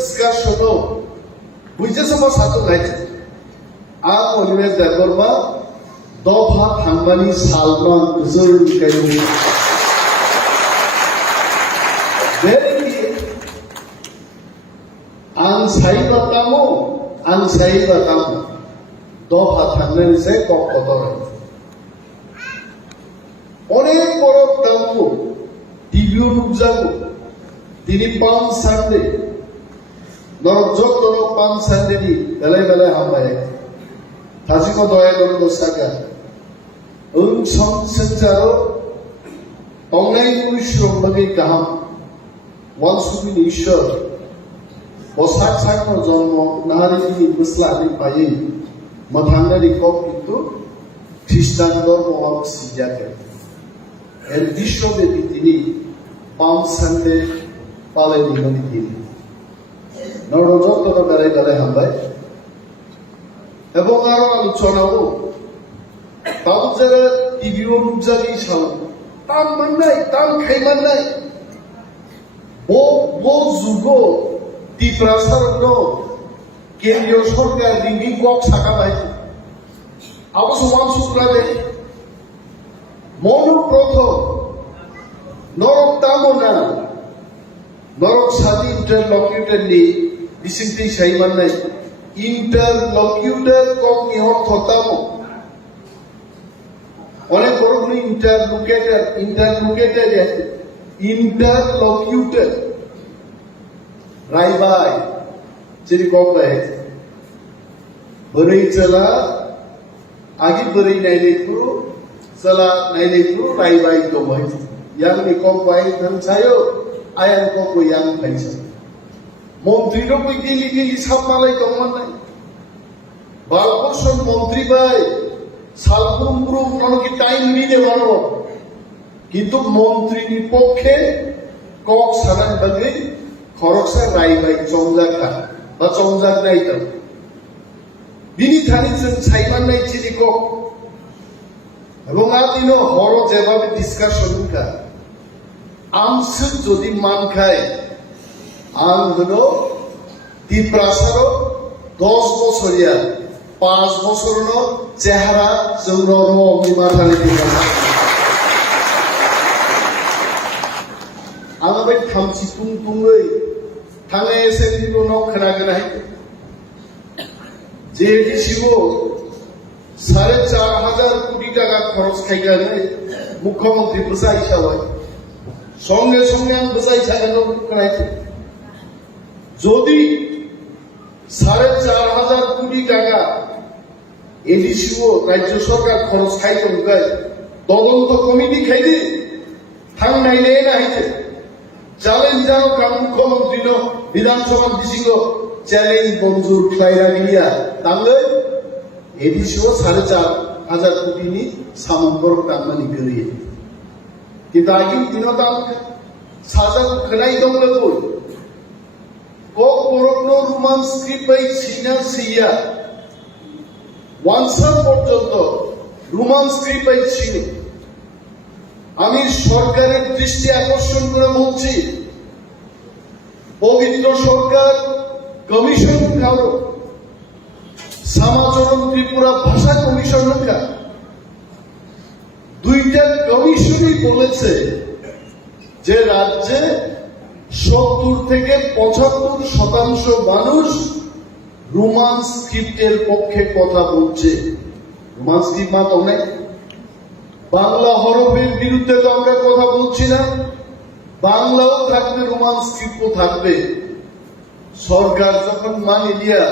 discussion buijesama satu lain ang olive dakorba doha thangmani salman zul kayu very ang sai batamu doha thangmani se kok kotor অনেক বড় দাম্পু টিভিও রূপজাগু তিনি পাম Sunday নরজক পাম Sunday দি বেলায় বেলায় হামলায় 다시고 너의 놈도 사가 성신자로 엉나이 우시로 먹을 가함 원수빈 이셔 বসাক জন্ম নারী মুসলামি পাই মথাঙ্গারি কক কিন্তু খ্রিস্টান ধর্ম সিজাকে এর বিশ্বব্যাপী তিনি পাম সানডে পালন করে তিনি নরজক বেলায় বেলায় হামলায় এবং আরো আলোচনাও তাও যারা টিভিও রূপজাগি সাল তাম মান্নাই তাম খাই মান্নাই ও যুগ টিপ্রাসার কেন্দ্রীয় সরকার রিভিউ কক সাকা পাই আবু সমান শুক্রালে মৌল প্রথম নরক তামো না নরক সাদি ইন্টারলকিউটার নিয়ে বিশিংটি সাই মান্নাই ইন্টারলকিউটার কম নিহত হতামো অনেক বড় ইন্টারলকিউটার রাইবাই যেটি কম পাই বরই চলা আগে বরই নাইলেকু চলা নাইলেকু রাইবাই তো ভাই ইয়াং নি কম পাই থান ছায়ো আয়ান কম ইয়াং পাইছে মন্ত্রীরও কই গিলি সামলালাই দমন নাই বালকোষণ মন্ত্রী ভাই সালপুরুম ননকি টাইম নিতে পারব কিন্তু মন্ত্রীর পক্ষে কক সানান বাগে খরচা রাই ভাই চংজাকা বা চংজাক নাই তো বিনি থানি ছাইমান নাই চিনি কক এবং আদিনো হর যেভাবে ডিসকাশন কা আমসু যদি মান খায় আং হলো টিপ্রাসারও 10 বছরিয়া 5 বছর চেহারা জৌরম অগ্নিমাথালি আমাদের থামছি পুংপুংই থাঙে এসে দিল নখরাগনাই যে শিব 4,500 কোটি টাকা খরচ খাইগানে মুখ্যমন্ত্রী বসাই সবাই সঙ্গে সঙ্গে আমি বসাই সাজানো করাইছে যদি 4,500 কোটি টাকা এডিসিও রাজ্য সরকার খরচ খাইতে উগায় তদন্ত কমিটি খাইতে থাং নাইলে না হইতে চ্যালেঞ্জ যাও কাম মুখ্যমন্ত্রী বিধানসভা দিছিল চ্যালেঞ্জ মঞ্জুর খাইরা গিয়া তাহলে এডিসিও 4,500 কোটি নি সামগ্র কামানি করিয়ে কিন্তু আগে দিনও দাম সাজা খনাই দমলে বল কক পরগ্ন রোমান স্ক্রিপ্ট বাই সিনা সিয়া ওয়ানসার পর্যন্ত রোমান স্ক্রিপ্ট বাই সিনে আমি সরকারের দৃষ্টি আকর্ষণ করে বলছি পবিত্র সরকার কমিশন কারো সমাচরণ ত্রিপুরা ভাষা কমিশন দুইটা কমিশনই বলেছে যে রাজ্যে 70 থেকে 75% মানুষ রোমান স্ক্রিপ্টের পক্ষে কথা বলছে রোমান স্ক্রিপ্ট মানে অনেক বাংলা হরফের বিরুদ্ধে তো আমরা কথা বলছি না বাংলাও থাকবে রোমান স্ক্রিপ্টও থাকবে সরকার যখন মানি দিয়া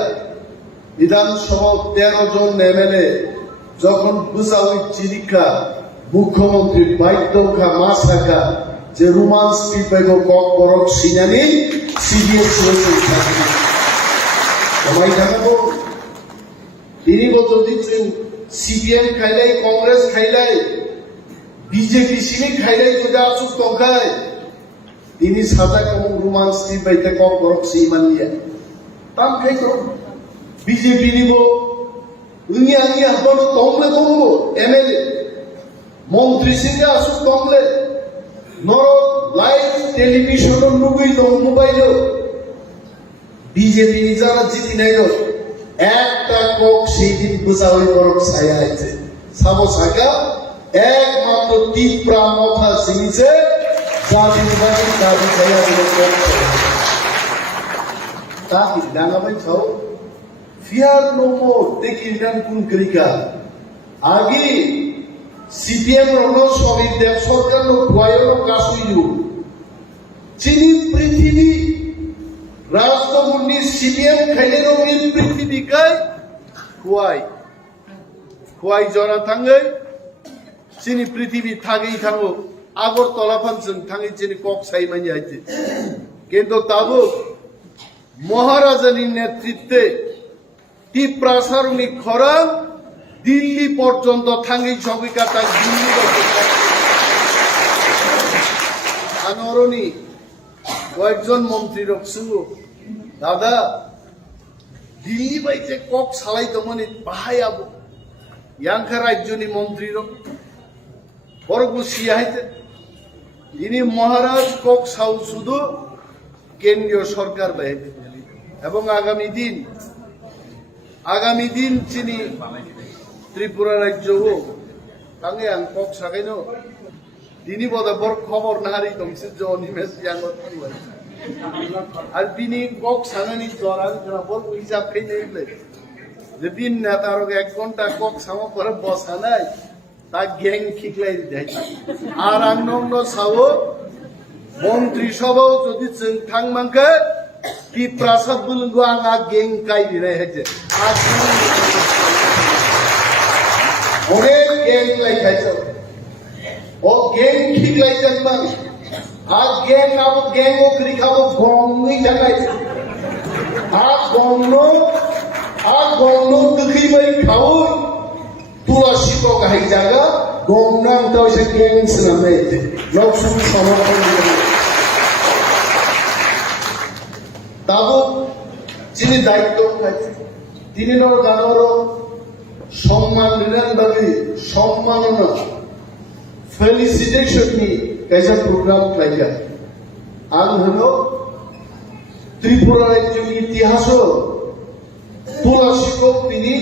বিধানসভা 13 জন এমএলএ যখন বুঝাউই চিরিকা মুখ্যমন্ত্রী বাধ্যখা মাসাকা যে রোমান স্ক্রিপ্ট কক বরক সিনানি সিরিয়াস হয়েছে সবাই জানাবো 3 বছর দিচ্ছেন সিপিএম খাইলাই কংগ্রেস খাইলাই বিজেপি সিনি খাইলাই যদি আসুক টঙ্কায় তিনি সাজা কম রোমান স্ক্রিপ্ট বাইতে কক বরক সিমান নিয়ে তাম খাই করুন বিজেপি নিব উনি আনি আপনার তমলে কমব এমএলএ মন্ত্রী সিংহে আসুক তমলে নর লাইভ টেলিভিশন নুবই মোবাইল বিজেপি যারা জিতি নাই একটা কক সেই দিন বুঝাওই বরফ ছায়া আছে সাবো সাকা একমাত্র তীব্রা মথা সিমিছে জাতির বাড়ি দাবি ছায়া দিলে কক তাকি ডাঙাবাই ছাও ফিয়ার নো মোর দেখি ডান কোন করিকা আগে সিপিএম হলো শ্রমিক দেব সরকার নো ভয়নো কাশুইলু চিনি পৃথিবী রাষ্ট্রমন্ত্রী সিপিএম খাইলে রঙিন পৃথিবীকায় খুয়াই জরা থাঙ্গাই চিনি পৃথিবী থাকেই থাকো আগরতলা ফানছেন থাঙ্গি চিনি কক সাই মানি আইতে কিন্তু তাবো মহারাজানির নেতৃত্বে তীব্রাসারণিক খরা দিল্লি পর্যন্ত থাঙ্গি সবিকা তাক দিল্লি আনরণী কয়েকজন মন্ত্রী রকসঙ্গ দাদা দিল্লি বাইতে কক সালাইতো মানে বাহাই আবো ইয়াংখা রাজ্যনি মন্ত্রী বড় গুছিয়াইতে ইনি মহারাজ কক সাউ শুধু কেন্দ্রীয় সরকার বাইতে এবং আগামী দিন চিনি ত্রিপুরা রাজ্য তাঙ্গে আং কক সাকাইনো তিনি বোধ বড় খবর নাহারি দংসে জনিমেশ ইয়াঙ্গত আর তিনি কক সাঙানি জরান বড় হিসাব খাই নেইলে যে দিন না তার 1 ঘন্টা কক সামো করে বসা নাই তা গ্যাং খিকলাই দেয় আর অন্য সাও মন্ত্রিসভাও যদি থাং মাংকে কি প্রাসাদ বুলগো আঙা গ্যাং কাই দিলে হেছে আর অনেক গ্যাং লাই খাইছে ও গ্যাং খিকলাই জানবান আর গ্যাং আবো গ্যাং ও ক্রিখাবো গংনি জানাই আর গংন দুখি বাই খাও তুলসী को कहीं जागा गोमनाम तो इसे गैंग से नाम है लोग सुन समर्थन ताबो যিনি দায়িত্ব তিনি নর গানোর সম্মান দিলেন দাবি সম্মাননা ফেলিসিটেশন নি कैसा प्रोग्राम लाइया আজ হলো ত্রিপুরা রাজ্যের ইতিহাস তুলসী को তিনি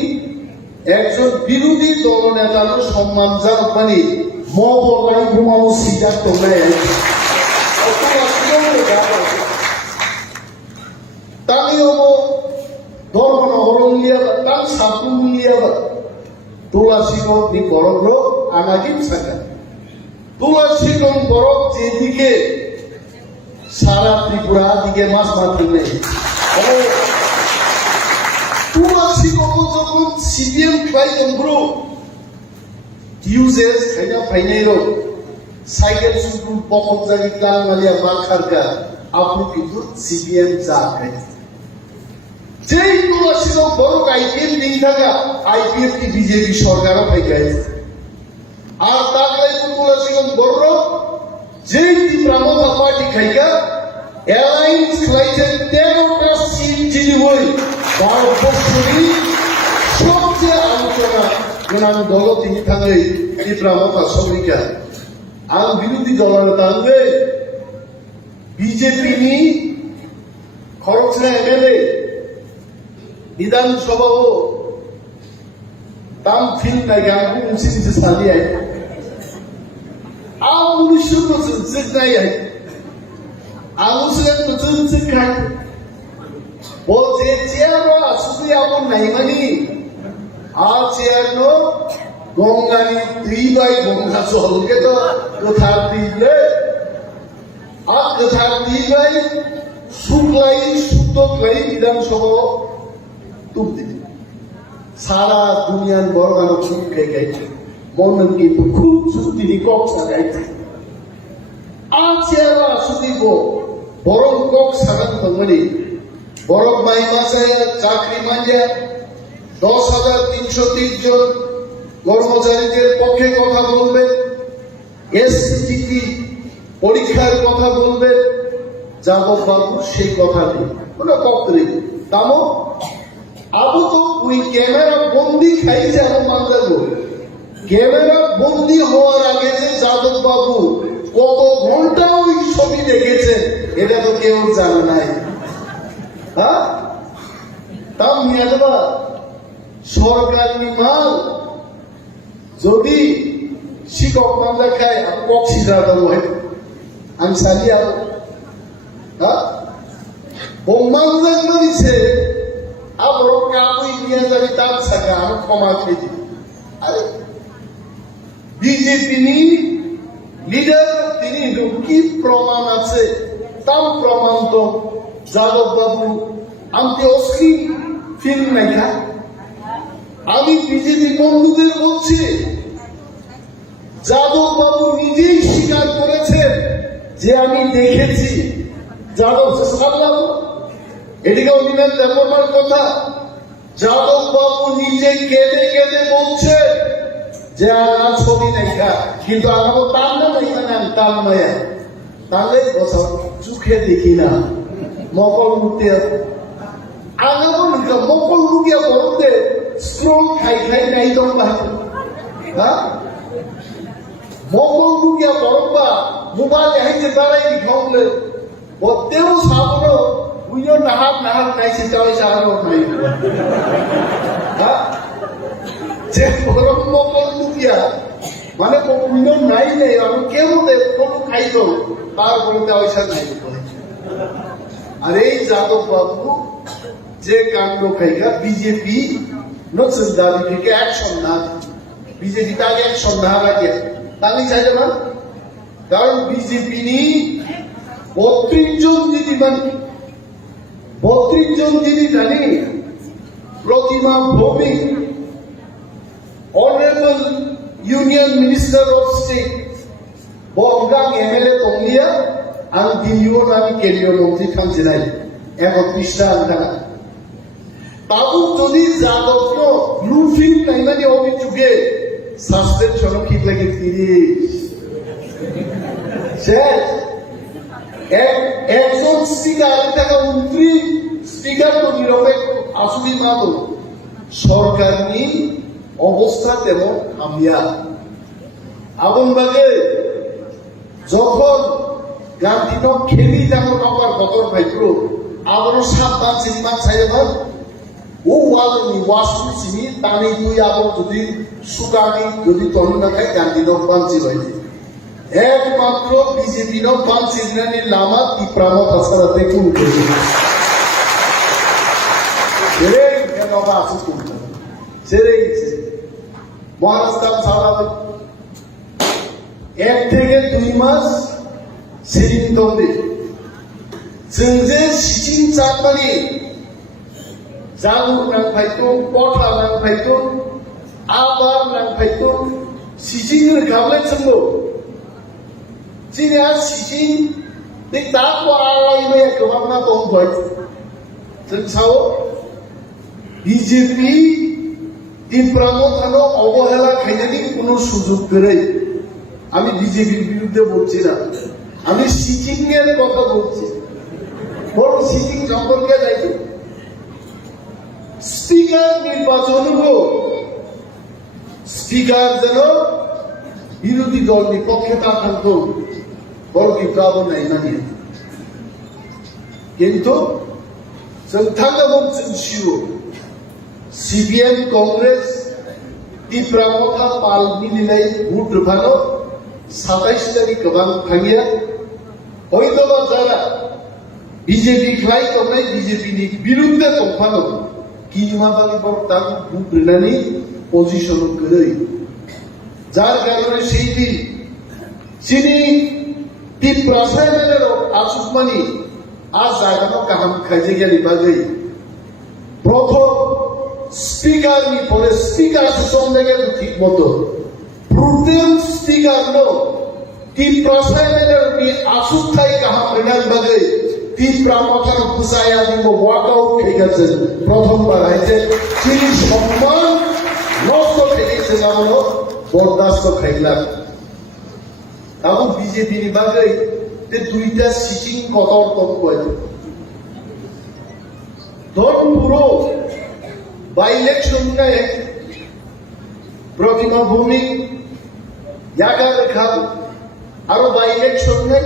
একজন বিরোধী দলনেতার সম্মান জানানি মবলাই ঘুমাও সিদ্ধান্ত নেয় তামিও ধর্ম অরঙ্গিয়া তার সাপুলিয়া তুলসী নি বরগ্র আনাগিম সাকা তুলসী বরক যেদিকে সারা ত্রিপুরা দিকে মাছ মাত্র নেই তুলসী যখন সিপিএম পাই জম্বরো ইউজেস খাইনা ফাইনাইরো সাইকেল সুকু পকম জাগি কালমালিয়া বাখারকা আপনি কিন্তু সিপিএম যা খাই যেই তুলসী বড় আইপিএম দিন থাকা আইপিএফ কি বিজেপি সরকারও পাই গাইছে আর তাকলাই তুলসী বড় যেই ত্রিপুরা পার্টি খাইকা অ্যালায়েন্স খাইছে 13টা সিট যিনি হই ভারতবর্ষেরই সবচেয়ে আলোচনা গোনাং দল তিনি থাকে ত্রিপুরা সরকার আর বিরোধী দলের তাঙ্গে বিজেপি নি খরচনা এমএলএ বিধানসভা ও দাম ফিল নাই গান উনসিসে সালিয়ে আর 1900 নাই আলোচনা তো খাই বলছে চেয়ারও আসুদি আমন নাই মানে আর চেয়ারনো গঙ্গানি 3 বাই গঙ্গা চলকে তো কথা দিলে আর কথা দিবাই শুক্লাই শুদ্ধ করি বিধানসভা তুম দিবে সারা দুনিয়ার বড় মানুষ শুনকে গাইছে মন কিন্তু খুব সুতি কক সাগাইছে আর চেয়ারও আসুদি বড় কক সাগান মানে বড় মাই মাসে চাকরি মাঝে 10,330 জন কর্মচারীদের পক্ষে কথা বলবে এসসিটি পরীক্ষার কথা বলবে যাদব বাবু সেই কথা নেই কোনো পক্ষে তামো আবু তো ওই ক্যামেরা বন্দি খাইছে আমার মানলে ক্যামেরা বন্দি হওয়ার আগে যে যাদব বাবু কত ঘন্টা ওই ছবি দেখেছেন এটা তো কেউ জানে নাই হ্যাঁ নিয়ে দেবা সরকারি মাল যদি শিকক মামলা খায় অক্সিজেন দেবো আমি সালি আলো বোমাংজাং দিছে আবার কাবুই নিয়ে যাবি তার থাকা আমি ক্ষমা খেয়েছি আরে বিজেপি লিডার তিনি কি প্রমাণ আছে তার প্রমাণ তো যাদব বাবু আমি অশ্লীল ফিল্ম নাইকা আমি বিজেপি বন্ধুদের বলছি যাদব বাবু নিজেই স্বীকার করেছেন যে আমি দেখেছি যাদব সাল্লাম এদিকে অভিনয় দেবনার কথা যাদব বাবু নিজে কেঁদে কেঁদে বলছেন যে আমার ছবি দেখা কিন্তু আমার তার নাম এখানে আমি তার নয় তাহলে চোখে দেখি না মকল মুখে আগামো মকল মুখিয়া বলতে স্ট্রং খাই খাই নাই তো হ্যাঁ মকল মুখিয়া বরবা মোবাইল হাইতে দাঁড়াই খাওলে বলতেও সাবনো বুঝো নাহার নাহার নাইছে চাই সাহানো নাই হ্যাঁ যে বরং মকল মুখিয়া মানে বুঝো নাই নেই আমি কেউ কোনো খাইল তারপরে পয়সা নাই আর এই যাদব বাবু যে কাণ্ড খাইগা বিজেপি নতুন দাবি থেকে অ্যাকশন না বিজেপি তাকে অ্যাকশন না রাখে তাহলে চাইছে না কারণ বিজেপি 32 জন যদি মানে 32 জন যদি জানি Pratima Bhowmik honourable union minister of state Bongaon MLA তংলিয়া আং দিনিও নামি কেন্দ্রীয় মন্ত্রী থামছিলাই 31টা আনখানা তাবু যদি যাদব ব্লুফিল্ম নাইমানি অভিযোগে সাসপেনশন ঠিক লাগে 30 শেষ একজন স্পিকার টাকা 29 স্পিকার তো নিরপেক্ষ আসুবি মাতো সরকারনি অবস্থা তেমন আমিয়া আগুন বাগে যখন গান্ধীনক খেলি যেমন নবার বতর ভাইপ্রো আবারও সাবধান সিনেমা চাইবার ও ওয়ালনি ওয়াসু সিনি তানি তুই আবার যদি সুকানি যদি তরুণ না খায় গান্ধীনক বাঞ্চি হয়েছে একমাত্র বিজেপি নক বাঞ্চি দিনানি লামা তিপ্রামত আসারা দেখুন সেরে নবা আসু করতে সেরে মহারাষ্ট্র ছাড়া 1 থেকে 2 মাস সেদিন তন্দে जोंजे सिचिं चाटमानि जालुर नांफायतो पथा नांफायतो आबार नांफायतो सिचिं रोखाबले जोंबो जिनिया सिचिं बे दाखौ आलायबाय गोबांना दंबाय जों साव बिजेपि তিপ্রামত থানো অবহেলা খাইনানি কোনো সুযোগ করে আমি বিজেপির বিরুদ্ধে বলছি না আমি সিচিং এর কথা বলছি বড় সিচিং সম্পর্কে যাইতো স্পিকার নির্বাচন স্পিকার যেন বিরোধী দল বিপক্ষে থাকতো বড় বিপ্লব নাই মানে কিন্তু जों थांगाबो जों सिउ সিপিএম কংগ্রেস তিপ্রামথা পাল মিলিনাই ভোট রূপানো 27 তারিখ গোবাং থাঙ্গিয়া হয়তোবা যারা বিজেপি খাই তবে বিজেপি নি বিরুদ্ধে তফানো কিমা বালি বর্তান ভোট রিনানি পজিশন করে যার কারণে সেই দিন চিনি তিপ্রাসায়নের আসুকমানি আজ জায়গানো কাহাম খাইজে গেলি বাগৈ প্রথম স্পিকার নি পরে স্পিকার সুসম দেখে ঠিক মতো প্রথম স্পিকার নো তিপ্রাসায়নের আসুক খাই কাহাম রিনান বাগৈ তিপ্রামথার বুঝাইয়া দিব ওয়াকআউট হয়ে গেছে প্রথমবার আইছে চিনি সম্মান নষ্ট খেয়েছে যেমন বরদাস্ত খাইলাম এবং বিজেপি বাগৈ দুইটা সিটিং কতর্তম করে ধরুন পুরো বাই ইলেকশন প্রতিমা ভূমি জায়গা রেখা আরো বাই ইলেকশন নেই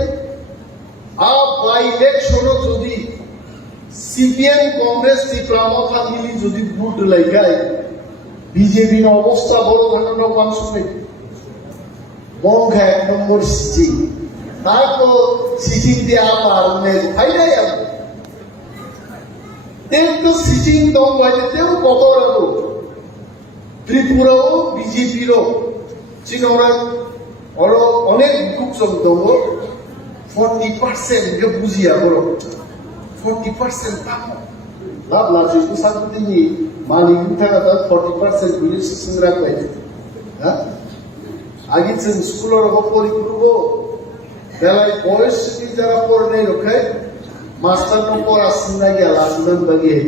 আর বাই ইলেকশন যদি সিপিএম কংগ্রেস ত্রিপুরা মিলি যদি ভোট লাগায় বিজেপির অবস্থা বড় ধরনের মানুষ নেই বংখা 1 নম্বর সিটিং তারপর সিটিং দিয়ে আবার ফাইনাই আসবে তেমনি সিটিং দম বাইতেও কত রাখো ত্রিপুরাও বিজেপিরও চিনরা অনেক দুঃখ দম 40% কে বুঝিয়া বড় 40% দাম লাভ লাভ সাথে মালিক থাকা 40% পুলিশ সিংরা কইছে হ্যাঁ আগে যে স্কুলের পরিপূর্ব বেলায় বয়স যারা পড়ে নেই রক্ষে মাস্টার নম্বর আসছেন না গিয়ে লাসুদান বাগিয়ে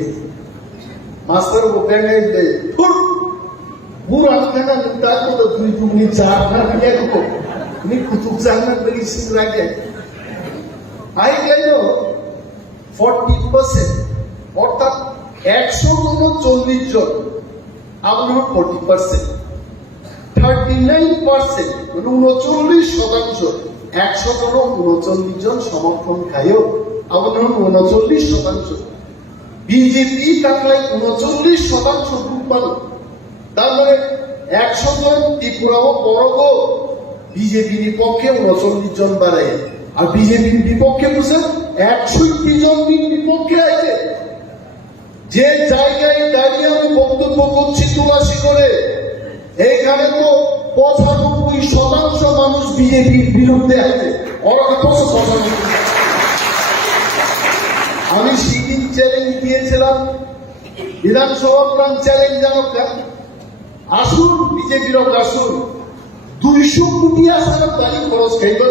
মাস্টার বেড়ে দেয় বুড়ো আমি থাকা তার মতো 2 4 ঘন্টা দিয়ে দেবো উনি কুতুব জাহান বাগি সিংরা গে আই গেল 40% অর্থাৎ 140 জন আপনার 40% 39% 39% 100 জন 39 জন সমর্থন খায়ও আপনার 39% বিজেপি থাকলে 39% ভোট পাল তার মানে 100 জন ত্রিপুরাও বড় বিজেপির বিপক্ষে 39 জন বাড়ায় আর বিজেপির বিপক্ষে বসে 61 জন বিপক্ষে আছে যে জায়গায় দাঁড়িয়ে আমি বক্তব্য করছি তুলাসী করে এইখানে তো 95% মানুষ বিজেপির বিরুদ্ধে আছে আমি সিটিং চ্যালেঞ্জ দিয়েছিলাম বিধানসভা প্রাণ চ্যালেঞ্জ জানক আসুন বিজেপির আসুন 200 কোটি আসার দাঁড়ি খরচ খাইব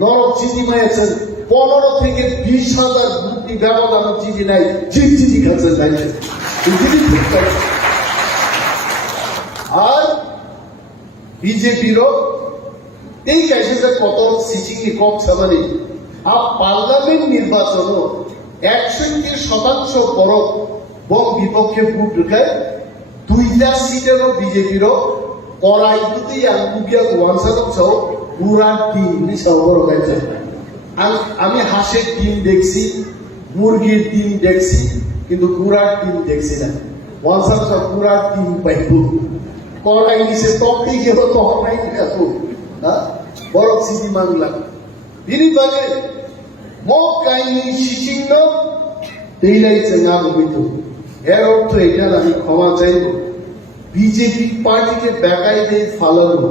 নরক চিঠি মাইছেন 15 থেকে 20,000 কোটি ব্যবধান চিঠি নাই চিঠি খাচ্ছেন আর বিজেপিরও এই কাছে যে কত সিচিংনি কম সামানি আর পার্লামেন্ট নির্বাচন 61% বড় বং বিপক্ষে ভোট ঢুকায় 2টা সিটেরও বিজেপিরও কড়াই দুটি আলুবিয়া ওয়ানসাদক সহ পুরা টিম বড় গেছে আমি হাঁসের টিম দেখছি মুরগির টিম দেখছি কিন্তু পুরা টিম দেখছি না ওয়ানসাদ সব পুরা টিম পাইব কড়াই নিচে তপি গেল তখন বড় সিটি মাংলা বিনিবাগে মক কাহিনী শিচিন্ন তেইলাইছে না বলিত এর অর্থ এটা আমি ক্ষমা চাইব বিজেপি পার্টিকে বেকাই দিয়ে ফালানো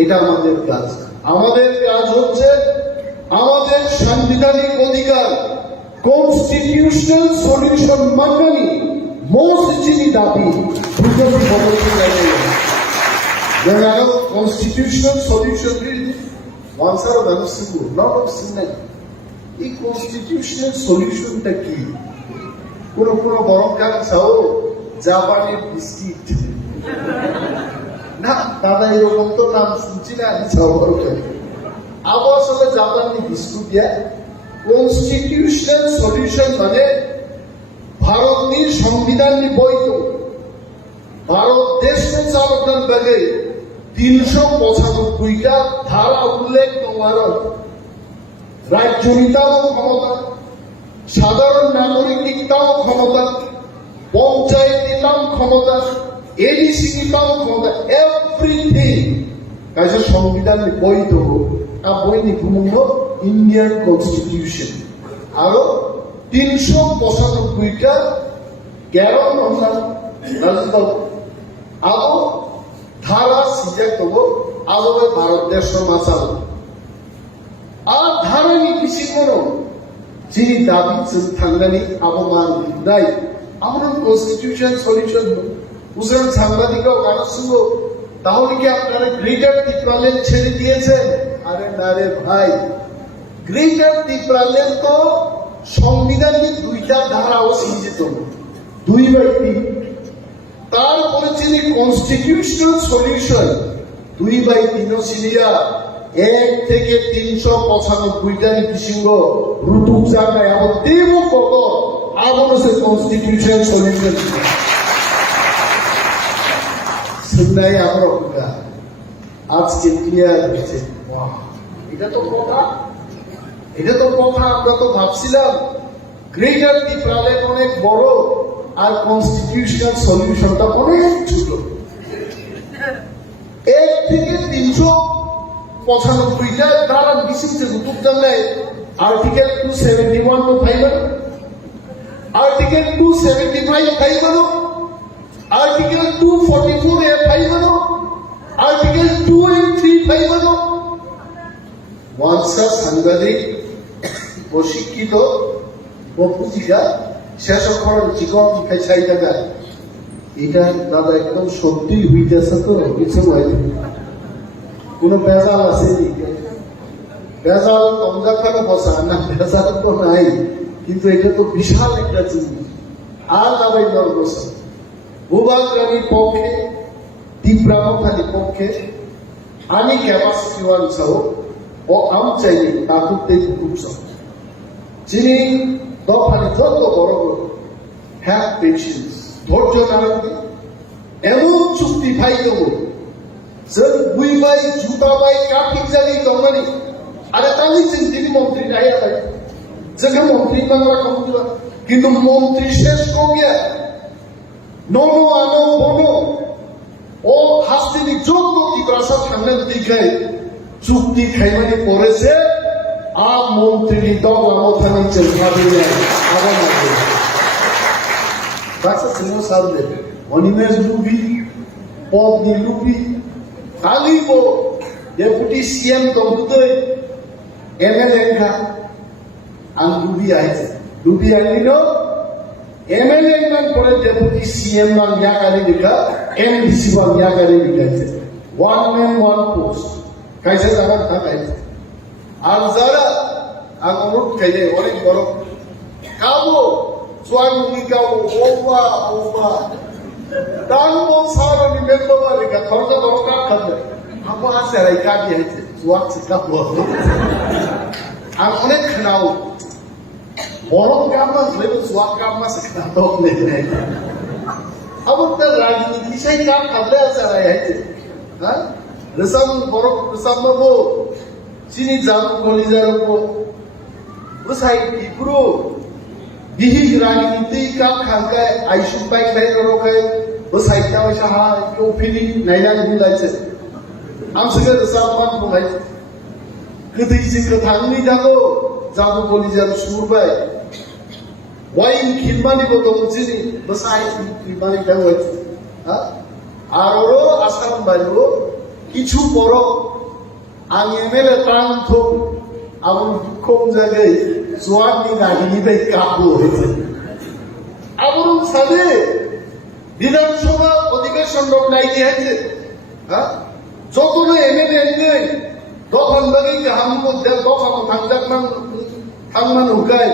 এটা আমাদের কাজ আমাদের কাজ হচ্ছে আমাদের সাংবিধানিক অধিকার কনস্টিটিউশনাল সলিউশন মানগানি মৌসিচিনি দাবি বিজেপি বদলতে লাগে কনস্টিটিউশনাল সলিউশন ওয়ানসার ব্যবস্থা নট অফ সিগন্যাল এই কনস্টিটিউশনাল সলিউশনটা কি কোন বরং কাজ চাও জাপানের বিস্কিট না দাদা এরকম তো নাম শুনছি না আমি চাও আবার আসলে জাপানি বিস্কুট দিয়া কনস্টিটিউশনাল সলিউশন মানে ভারতের সংবিধান বৈধ ভারত দেশ চালকের ব্যাগে 395টা ধারা উল্লেখ তোমার রাজ্য নিতাও ক্ষমতা সাধারণ নাগরিক নিতাও ক্ষমতা পঞ্চায়েত নিতাম ক্ষমতা এডিসি নিতাম ক্ষমতা এভরিথিং কাজে সংবিধান বৈধ আর বৈধ ইন্ডিয়ান কনস্টিটিউশন আরো 395টা গ্যারন আরো ধারা সিজেক্ট হবো আরো ভারত দেশ মাসাল আর ধারা নি কিছু মনো যিনি দাবি থাকলেনি অপমান নাই আমরা কনস্টিটিউশন সলিউশন বুঝলেন সাংবাদিকরাও গান শুনবো তাহলে কি আপনারা গ্রেটার ত্রিপুরাল্যান্ড ছেড়ে দিয়েছেন আরে না রে ভাই গ্রেটার ত্রিপুরাল্যান্ড তো সংবিধানের 2টা ধারাও সিঞ্চিত 2/3 তারপরে যিনি কনস্টিটিউশনাল সলিউশন 2/3 সিলিয়া 1 থেকে 395টা নীতিসিংহ রুটুক জায়গায় আবার দেব কত আবার সে কনস্টিটিউশন সলিউশন শুনলাই আমরা আজকে ক্লিয়ার হয়েছে এটা তো কথা আমরা তো ভাবছিলাম গ্রেটার ত্রিপুরাল্যান্ড অনেক বড় আর কনস্টিটিউশনাল সলিউশনটা অনেক ছোট। 1 থেকে 395টা ধারা বিশিষ্ট গুতুব জানলায় আর্টিকেল 271 নো ফাইবার, আর্টিকেল 275 ফাইবার, আর্টিকেল 244 এ ফাইবার, আর্টিকেল 2 and 3 ফাইবার। ওয়ানসা সাংবাদিক প্রশিক্ষিত বপুজিকা শেষ করার জীবন খাই টাকা এটা দাদা একদম সত্যি হইতেছে তো কিছু হয়নি, কোন বেজাল আছে বেজাল কমজাখানে বসা না, বেজাল তো নাই, কিন্তু এটা তো বিশাল একটা জিনিস। আর দাবাই বসা ভূভাগ রানীর পক্ষে তীব্রামখালীর পক্ষে আমি ক্যাপাসিটি ওয়ান সহ ও আম চাইনি তা করতে খুব যিনি দফানি যত বড় বড় হ্যাভ পেশেন্স ধৈর্য নারায়ণ এমন চুক্তি ভাই দেবো जों बुइबाय जुताबाय काफिक जानि दंमानि आरो तानि जों दिनै मन्त्रि नायाबाय जोंहा मन्त्रि नांला कमला किन्तु मन्त्रि शेष को गया ननो आनो बनो ও হাস্তিনি যোগ্য ত্রিপুরা থাকলেন দিকে চুক্তি খাইমানি পড়েছে আর মন্ত্রী দগলামথানি চেলভাবে আবার লাগে বাচ্চা ছিল সামনে অনিমেষ লুবি পদনি লুবি কালিবো ডেপুটি সিএম দমদুদে এমএলএ কা আন লুবি আইছে লুবি আইলো এমএলএ মান পরে ডেপুটি সিএম মান ইয়াকারি দিকা এমডিসি মান ইয়াকারি দিকাছে ওয়ান ম্যান ওয়ান পোস্ট কাইছে জায়গা থাকাইছে আর যারা অনুরোধ খাইলে অনেক বড় কাবো সোয়াগুনি কাবো ওবা ওবা দানবো সারনি মেম্বার লেখা খরচা দরকার খাবে আপু আছে রাই কাবি হইছে সোয়াক সিকাবো আর অনেক খানাও বড় কামনা লেবে সোয়াক কামনা সিকাতো নেই अब तर राजनीति से काम करले আছে রাই হইছে হ্যাঁ রেসাম বড় রেসাম বাবু চিনি জাম কলিজার উপর বসাই ইপুরো বিহি রাজনীতি কাম খাঙ্গায় আইসু বাইক নাই রোকায় বসাই তা ওই সাহা কেউ ফিলি নাইলা দিলাইছে আমসকে রেসামান বলাই কতই জিকে থাংনি যাবো জাম কলিজার সুরবাই ওয়াইন খিলমানি বতো চিনি বসাই খিলমানি দাও হ্যাঁ আর ওরও আসাম বাইরো কিছু বড় आं एमएलए तांथो आबो दुखम जागे जवाननि नागिनिबाय काबो होइছে आबो सादे विधानसभा अधिवेशन लोक नाइदि हइছে হ্যাঁ যতনো एमएलए নেই দফান বাগি হামকো দফান থাংমান হুকায়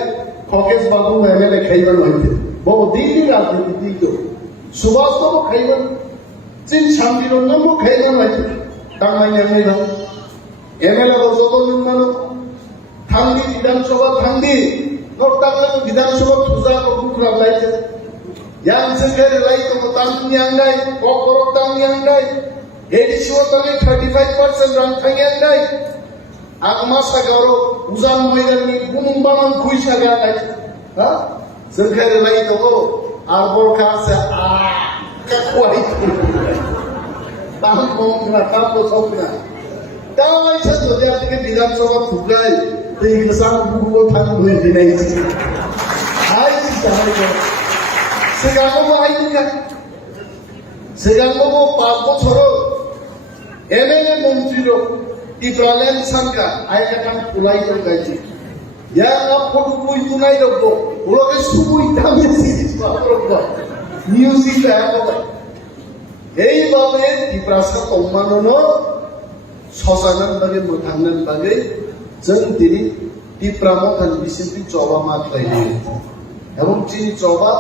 খকেশ বাবু एमएलए খাইবান হইছে বহু দিল্লি রাজনীতি তো সুভাষ বাবু খাইবান চিন শান্তিরঞ্জন বাবু খাইবান হইছে তার মানে এমএলএ एमएलए যত নিম্ন থাঙ্গি বিধানসভা থাঙ্গি নটালে বিধানসভা পূজা কুকুরা লাইছে ইয়াং সরকারে লাই তো তাঙ্গি আঙ্গাই ককর তাঙ্গি আঙ্গাই এডিশো তলে 35% রান থাঙ্গি আঙ্গাই আগমা সাগর উজান ময়দানি গুনুম বানান খুইসা গায় হ্যাঁ সরকারে লাই তো আর বরখা আছে আ কাকুয়াই তাম কোন না তাম সবনা दावाई से तो जाते के विधानसभा फुगाई तो ये किसान बुबो थान हुए दिनाई हाय चाहे को सेगांगो आई का सेगांगो पांच बছর एमएलए मंत्री रो ত্রিপুরাল্যান্ড संघा आय का काम पुलाई तो गाइছি या ना फोटो कोई तुनाई रखो लोगे सुबुई दामे सिरिस बापरबा নিউজিল্যান্ড হবে এইভাবে ত্রিপুরাসা সম্মাননো সসানান বাগে মোথানান বাগে जों दिनै ত্রিপুরামখান বিসিপি চবা মাত্রায় এবং চিনি চবা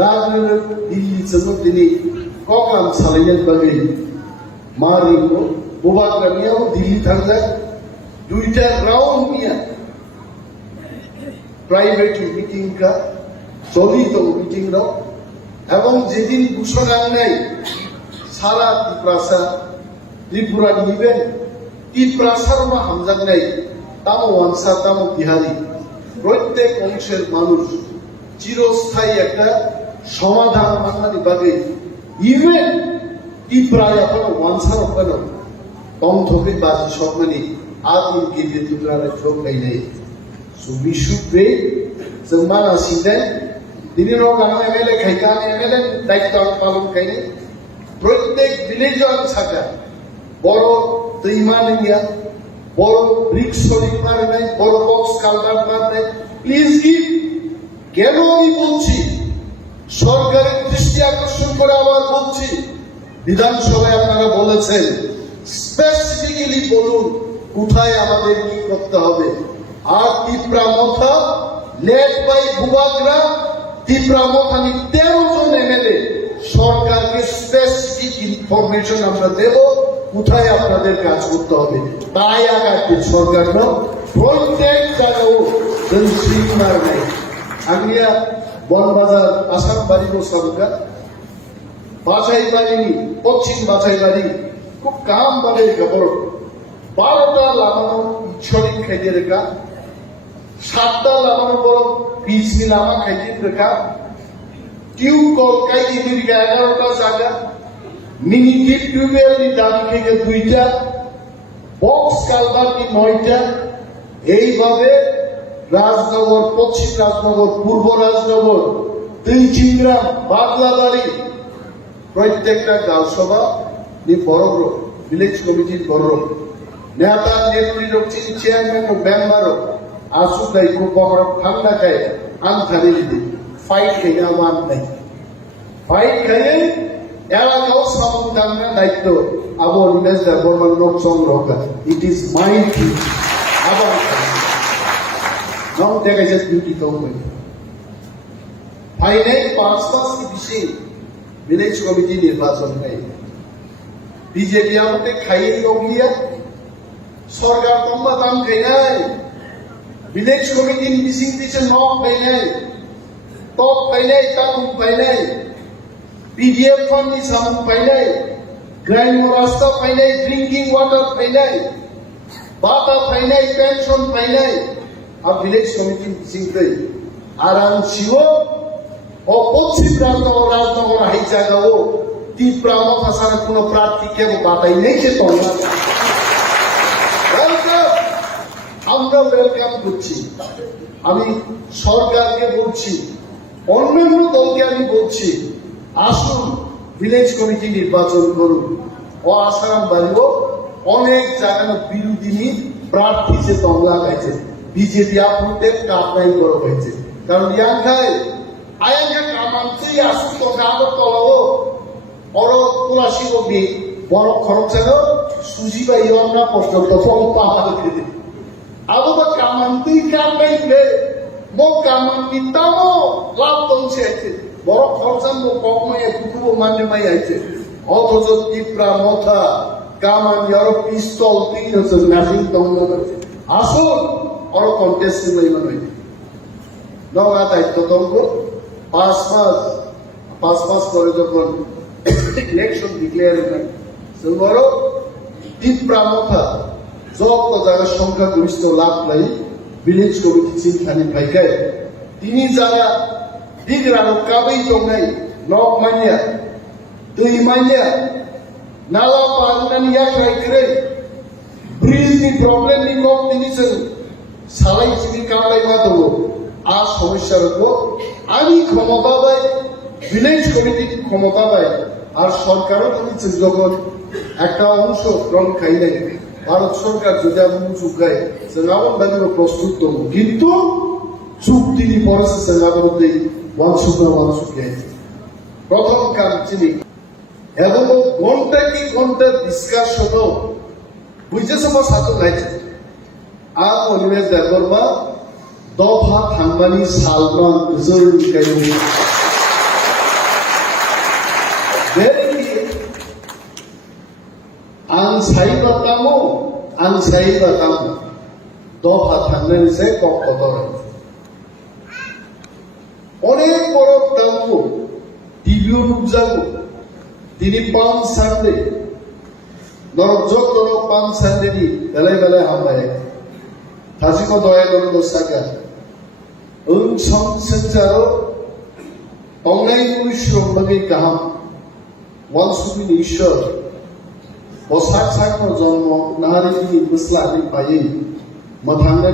রাজনীতি দিল্লি जों दिनै কগাম সালাইয়ান বাগে মারিগো বুবাগানিয়াও দিল্লি থাকলে দুইটা রাউন্ড নিয়ে প্রাইভেট মিটিং কা চলিত মিটিং রাও এবং যেদিন ঘোষণা নাই सारा ত্রিপুরা নিবেন ত্রিপুরাসার মা হামজাং নাই তামো ওয়ানসা তামো বিহারি প্রত্যেক অংশের মানুষ চিরস্থায়ী একটা সমাধান মাননানি বাগে ইভেন কি প্রায় এখনো ওয়ানসার ওখানে কম থেকে বাজি সম্মানী আদিম গিয়ে দুটারে চোখ নেই So we should wait. Semana sinden, dini rong ang MLA kaikan MLA daikto ang palong kaini. Protek village ang saka, boro tuiman niya, boro bricks solid mar nai, boro box kalbar mar nai. Please give. কেন আমি বলছি সরকারের দৃষ্টি আকর্ষণ করে আবার বলছি বিধানসভায় আপনারা বলেছেন স্পেসিফিক্যালি বলুন কোথায় আমাদের কি করতে হবে আর তিপ্রামথা লেড বাই বুবাগ্রা তিপ্রামথানি 13 জন এমএলএ সরকারকে স্পেসিফিক ইনফরমেশন আমরা দেব কোথায় আপনাদের কাজ করতে হবে তাই আগাতে সরকার প্রত্যেক জায়গাও জনশীলতার নেই আগলিয়া বনবাজার আসাম বাড়ি সরকার বাছাই বাড়িনি পশ্চিম বাছাই বাড়ি খুব কাম বলে খবর 12টা লাগানো ইচ্ছরিক খাইতে রেখা 7টা লাগানো বড় পিস লামা খাইতে রেখা টিউব কল কাইতে দিকে 11টা জায়গা মিনি ডিপ টিউবেল নি দাবি থেকে 2টা বক্স কালভার নি 9টা এইভাবে রাজনগর পশ্চিম রাজনগর পূর্ব রাজনগর তিনচিংরা বাদলাবাড়ি প্রত্যেকটা গাঁওসভা নি বড় ভিলেজ কমিটির বড় নেতা নেত্রী রক্ষী চেয়ারম্যান ও মেম্বারও আসু দায়ী খুব বড় ঠান্ডা খায় আনথারি দিদি ফাইট খেয়ে আমার নাই ফাইট খেয়ে এলাকাও সামুদাঙ্গা দায়িত্ব আবার নেজদা বর্মান লোক সংগ্রহ ইট ইজ মাইন্ড আবার Now take just beauty government. Finally, 5 मास की विषय विलेज कमिटी निर्वाचन है। बीजेपी आमते खाई होगी या सरकार कम्मा दाम खाई विलेज कमिटी मिसिंग पीछे नॉक पहले टॉप पहले ताकू पहले पीडीएफ फंड की सामूहिक पहले ग्रामीण रास्ता पहले ड्रिंकिंग वाटर पहले बाता पहले पेंशन पहले अब विलेज कमिटी सिंगते आराम शिवो और पश्चिम राजनगर हाई जाएगा वो तीप्राम फसाना কোনো প্রার্থী কেন বাতাই নেই সে তোমরা আমরা ওয়েলকাম করছি আমি সরকারকে বলছি অন্যান্য দলকে আমি বলছি আসুন ভিলেজ কমিটি নির্বাচন করুন ও আসারাম বাড়িও অনেক জায়গায় বিরোধী প্রার্থী সে তোমরা গাইছে বিজেপি আপনাদের কাপড়াই বড় হয়েছে কারণ ইয়াঙ্গাই আয়াঙ্গা কামান্তি আসু তো গাবো তলাও বড় তুলাসী বগি বড় খরচ হলো সুজি বা ইয়না পর্যন্ত ফল পাওয়া গেছে আবার কামান্তি কামাইলে মো কামান্তি তামো লাভ পৌঁছে আছে বড় খরচান মো কময়ে কুকুবো মানে মাই আইছে অথচ তীব্রা মথা কামান ইয়ার পিস্তল 3000 নাসিং তঙ্গ আসুন और कॉन्टेस्ट नहीं मनवाई नौ दायित्व तुमको 5 मास করে যখন ইলেকশন ডিক্লেয়ারমেন্ট বড় তীব্রামথা যত জায়গা সংখ্যা গরিষ্ঠ লাভ নাই ভিলেজ কমিটি চিন্তানি পাইকায় তিনি যারা দিগরানো কাবেই দংনাই নক মানিয়া দুই মানিয়া নালা পালনানি ইয়াখাই করে ব্রিজ নি প্রবলেম নি কম দিনিছেন সালাই চিনি কামলাই মাতব আর সমস্যার উপর আমি ক্ষমতা পাই ভিলেজ কমিটি ক্ষমতা পাই আর সরকারও দিচ্ছে যখন একটা অংশ গ্রহণ খাই নাই ভারত সরকার যদি আমি চুকায় সেনাবন বাহিনীও প্রস্তুত করবো কিন্তু চুক্তি পড়েছে সেনাবনতে ওয়ানসুকে প্রথম কাম চিনি এবং ঘন্টা কি ঘন্টা ডিসকাশন বুঝেছে আমার সাথে লাগছে आं उनमें दरबारमा दफा थांबानि सालमान जरूर कहीं आं साई बतामो दफा थांने से कक्कतर अनेक बड़ दामो टीवीओ नुजागो তিনি পাম সানডে নরজক পাম সানডে বেলায় বেলায় হামলায় 다시고 도야동도 사가 응성 생자로 엉나이 우시로 먹이 가함 원수빈 이셔 보살상로 전모 나하리니 무슬라니 바이 마탕나